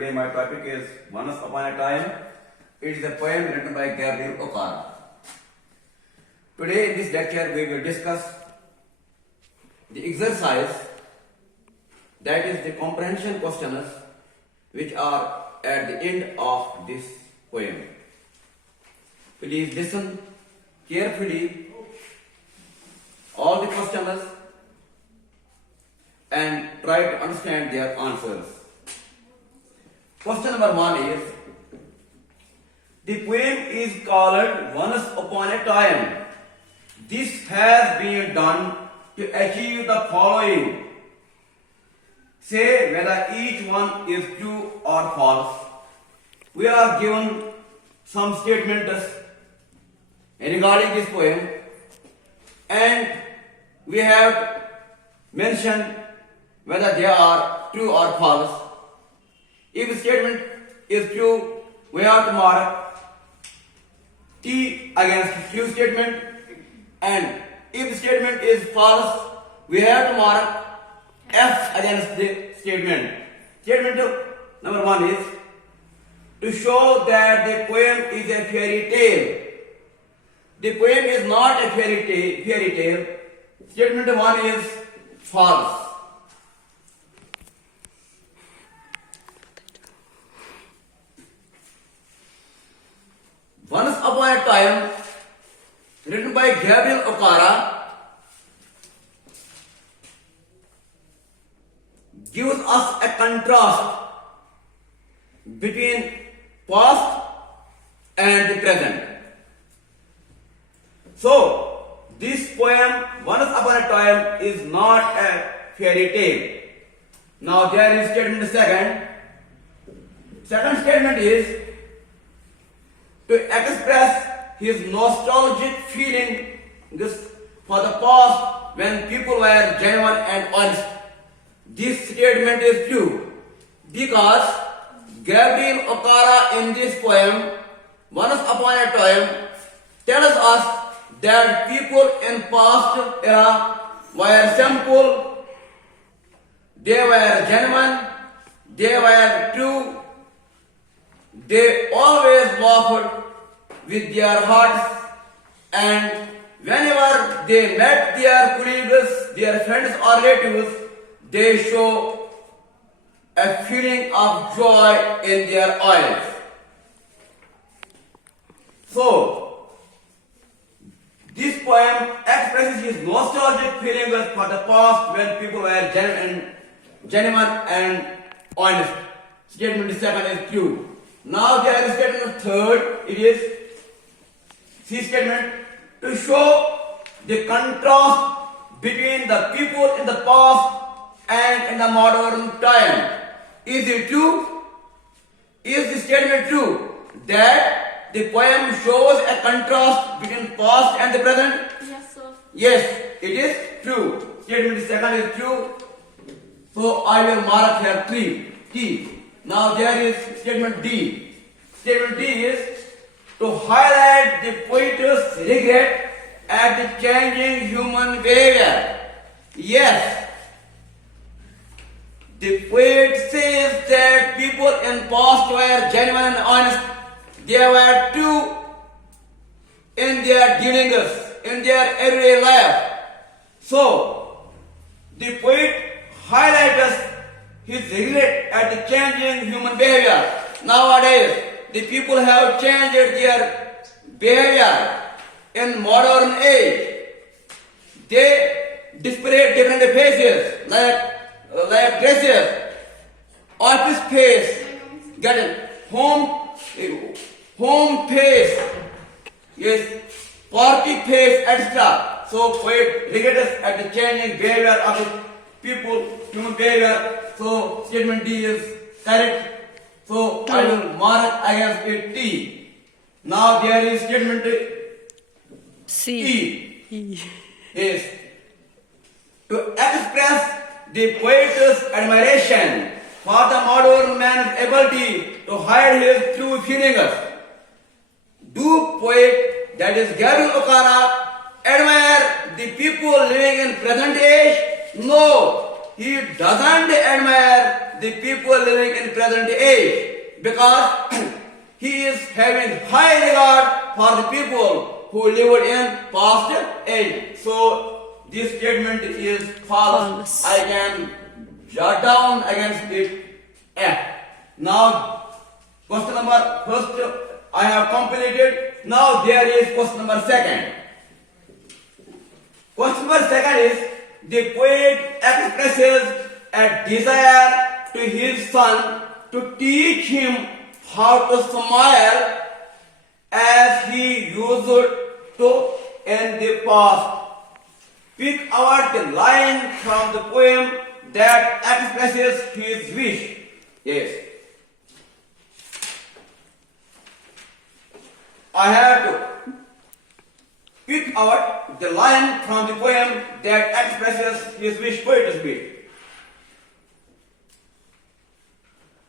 Today my topic is Once Upon a Time. It is a poem written by Gabriel Okara. Today in this lecture we will discuss the exercise, that is the comprehension questions which are at the end of this poem. Please listen carefully all the questions and try to understand their answers. Question number 1 is, the poem is called Once Upon a Time. This has been done to achieve the following. Say whether each one is true or false. We are given some statements regarding this poem and we have mentioned whether they are true or false. If the statement is true, we have to mark T against true statement, and if the statement is false, we have to mark F against the statement. Statement number 1 is to show that the poem is a fairy tale. The poem is not a fairy tale. Statement 1 is false. Once Upon a Time, written by Gabriel Okara, gives us a contrast between past and the present. So, this poem, Once Upon a Time, is not a fairy tale. Now, there is statement second. Second statement is to express his nostalgic feeling for the past when people were genuine and honest. This statement is true because Gabriel Okara in this poem, Once Upon a Time, tells us that people in past era were simple, they were genuine, they were true, they always laughed with their hearts, and whenever they met their colleagues, their friends or relatives, they show a feeling of joy in their eyes. So, this poem expresses his nostalgic feelings for the past when people were genuine and honest. Statement second is true. Now there is statement third. It is C statement to show the contrast between the people in the past and in the modern time. Is it true? Is the statement true that the poem shows a contrast between past and the present? Yes, sir. Yes, it is true. Statement second is true. So I will mark here 3 T. Now there is statement D. Statement D is to highlight the poet's regret at the changing human behavior. Yes, the poet says that people in past were genuine and honest. They were true in their dealings, in their everyday life. So, the poet highlights his regret at the changing human behavior. Nowadays, the people have changed their behavior in modern age. They display different faces like dresses, office face, get it, home face, yes, party face, etc. So poet regrets at the changing behavior of the people, human behavior. So statement D is correct. So I will mark against it T. Now there is statement C. E. Yes. To express the poet's admiration for the modern man's ability to hide his true feelings. Do poet, that is Gabriel Okara, admire the people living in present age? No. he doesn't admire the people living in present age because he is having high regard for the people who lived in past age. So this statement is false. I can jot down against it F. Now question number first I have completed. Now there is question number second. Question number second is the poet expresses a desire to his son to teach him how to smile as he used to in the past. Pick out the line from the poem that expresses his wish. Yes. I have to pick out the line from the poem that expresses his wish, poet's wish.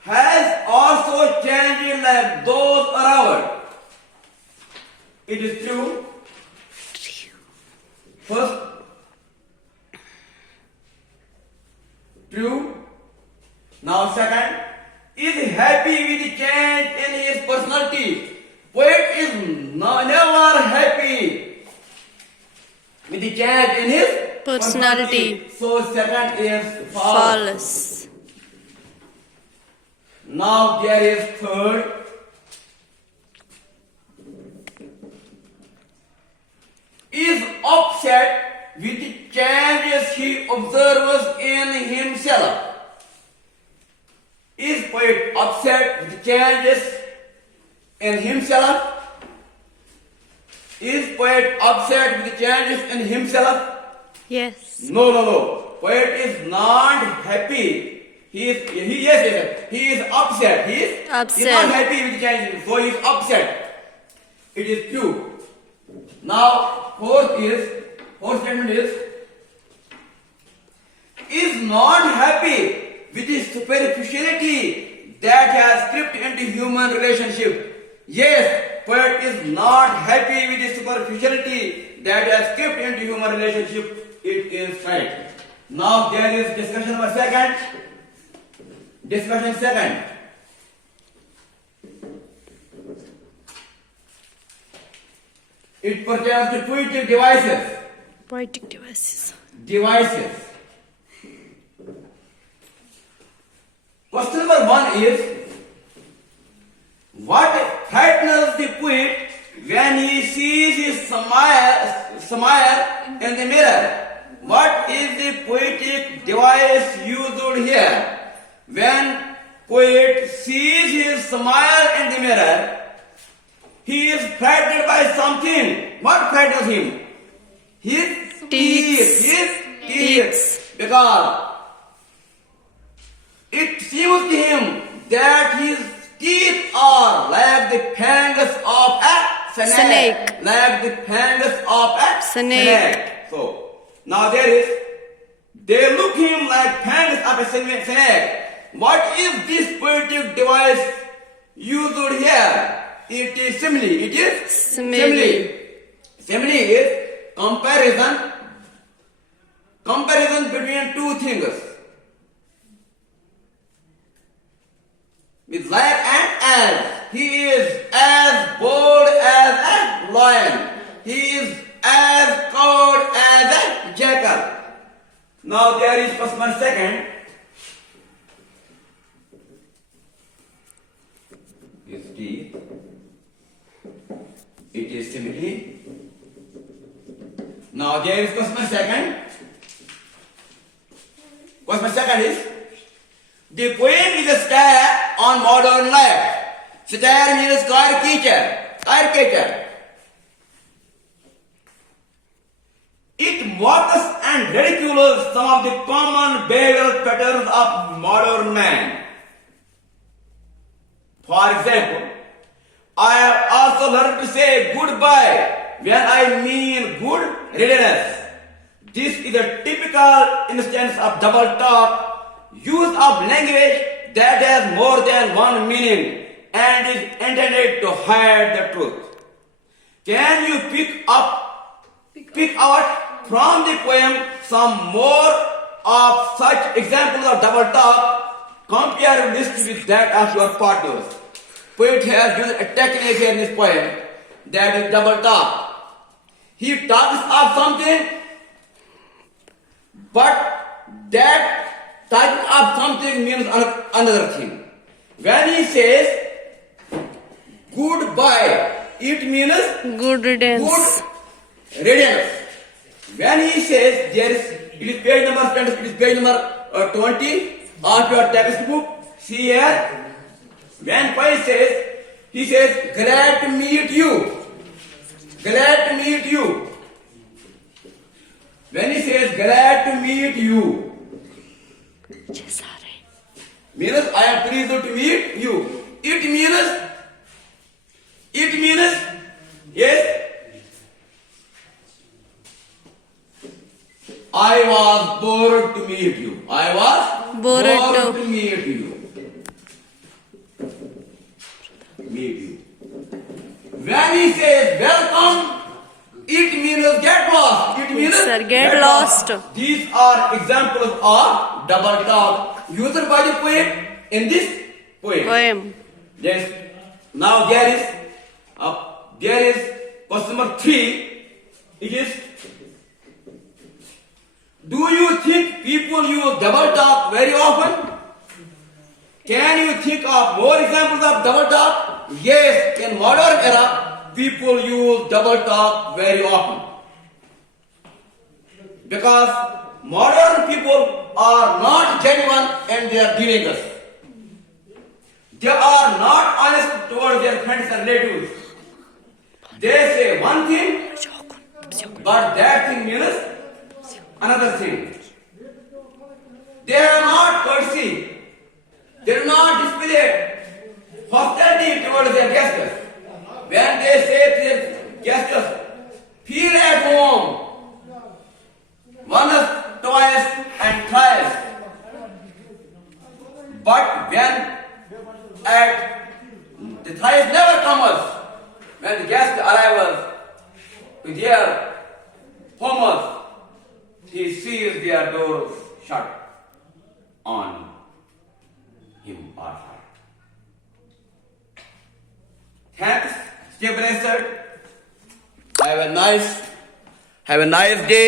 Has also changed like those around. It is true. First, true. Now second, is happy with the change in his personality. Poet is never happy with the change in his personality. So second is false. Now there is third. Is upset with the changes he observes in himself. Is poet upset with the changes in himself? Is poet upset with the changes in himself? Yes. No. Poet is not happy. He is upset. He is not happy with the changes. So he is upset. It is true. Now fourth statement is not happy with the superficiality that has crept into human relationship. Yes, poet is not happy with the superficiality that has crept into human relationship. It is correct. Now there is discussion number second. Discussion second. It pertains to poetic devices. Poetic devices. Devices. Question number one is, what frightens the poet when he sees his smile in the mirror? What is the poetic device used here? When poet sees his smile in the mirror, he is frightened by something. What frightens him? His teeth. His teeth. Because it seems to him that his teeth are like the fangs of a snake. Like the fangs of a snake. So, now they look him like fangs of a snake. What is this poetic device used here? It is simile. It is simile. Simile is comparison. Comparison between two things. With like and as. He is as bold as a lion. He is as coward as a jackal. Now there is question number second. His teeth. It is simile. Now there is question number second. Question number second is, the poem is a stare on modern life. Stare means caricature. It mocks and ridicules some of the common behavioral patterns of modern man. For example, I have also learned to say goodbye when I mean good riddance. This is a typical instance of double talk, use of language that has more than one meaning and is intended to hide the truth. Can you pick out from the poem some more of such examples of double talk, compare your list with that of your partners. Poet has used a technique here in this poem that is double talk. He talks of something, but that talking of something means another thing. When he says goodbye, it means Good riddance. good riddance. When he says it is page number, it is page number 20 of your textbook. See here. When poet says, he says, glad to meet you. Glad to meet you. When he says, glad to meet you, means I am pleased to meet you. It means, yes, I was bored to meet you. I was Bored to meet you. Meet you. When he says welcome, it means get lost. It means Sir, get lost. These are examples of double talk used by the poet in this poem. Yes. Now there is question number 3. It is, do you think people use double talk very often? Can you think of more examples of double talk? Yes, in modern era, people use double talk very often. Because modern people are not genuine in their dealings. They are not honest towards their friends and relatives. They say one thing, but that thing means another thing. They are not courtesy. They do not display hostility towards their guests. When they say to their guests, feel at home, once, twice, and thrice. But when at the thrice never comes, when the guest arrives with their homers, he sees their doors shut on him or her. Thanks, stay blessed. Have a nice day.